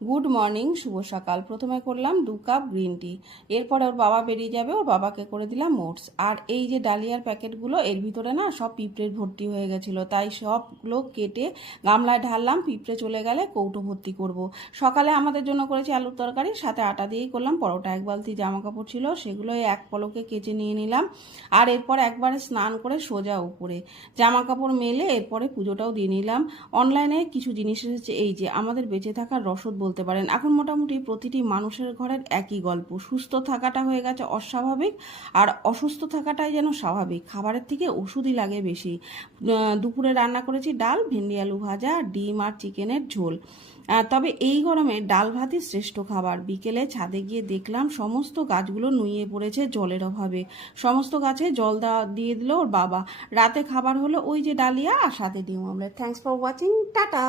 Good morning, শুভ সকাল। প্রথমে করলাম 2 কাপ গ্রিন টি। এরপরে ওর বাবা বেরিয়ে যাবে, ওর বাবাকে করে দিলাম ওটস। আর এই যে ডালিয়ার প্যাকেটগুলো, এর ভিতরে না সব পিঁপড়ের ভর্তি হয়ে গেছিলো, তাই সবগুলো কেটে গামলায় ঢাললাম। পিঁপড়ে চলে গেলে কৌটো ভর্তি করব। সকালে আমাদের জন্য করেছি আলুর তরকারি, সাথে আটা দিয়েই করলাম পরোটা। এক বালতি জামা কাপড় ছিল, সেগুলো এক পলকে কেচে নিয়ে নিলাম। আর এরপর একবারে স্নান করে সোজা উপরে জামা কাপড় মেলে এরপরে পুজোটাও দিয়ে নিলাম। অনলাইনে কিছু জিনিস এসেছে, এই যে আমাদের বেঁচে থাকার রসদ বলতে পারেন। এখন মোটামুটি প্রতিটি মানুষের ঘরের একই গল্প, সুস্থ থাকাটা হয়ে গেছে অস্বাভাবিক, আর অসুস্থ থাকাটাই যেন স্বাভাবিক। খাবারের থেকে ওষুধই লাগে বেশি। দুপুরে রান্না করেছি ডাল, ভেন্ডি আলু ভাজা, ডিম আর চিকেনের ঝোল। তবে এই গরমে ডাল ভাতই শ্রেষ্ঠ খাবার। বিকেলে ছাদে গিয়ে দেখলাম সমস্ত গাছগুলো নুয়ে পড়েছে জলের অভাবে। সমস্ত গাছে জল দিয়ে দিল ওর বাবা। রাতে খাবার হলো ওই যে ডালিয়া আর সাথে ডিম omelette. Thanks for watching, tata.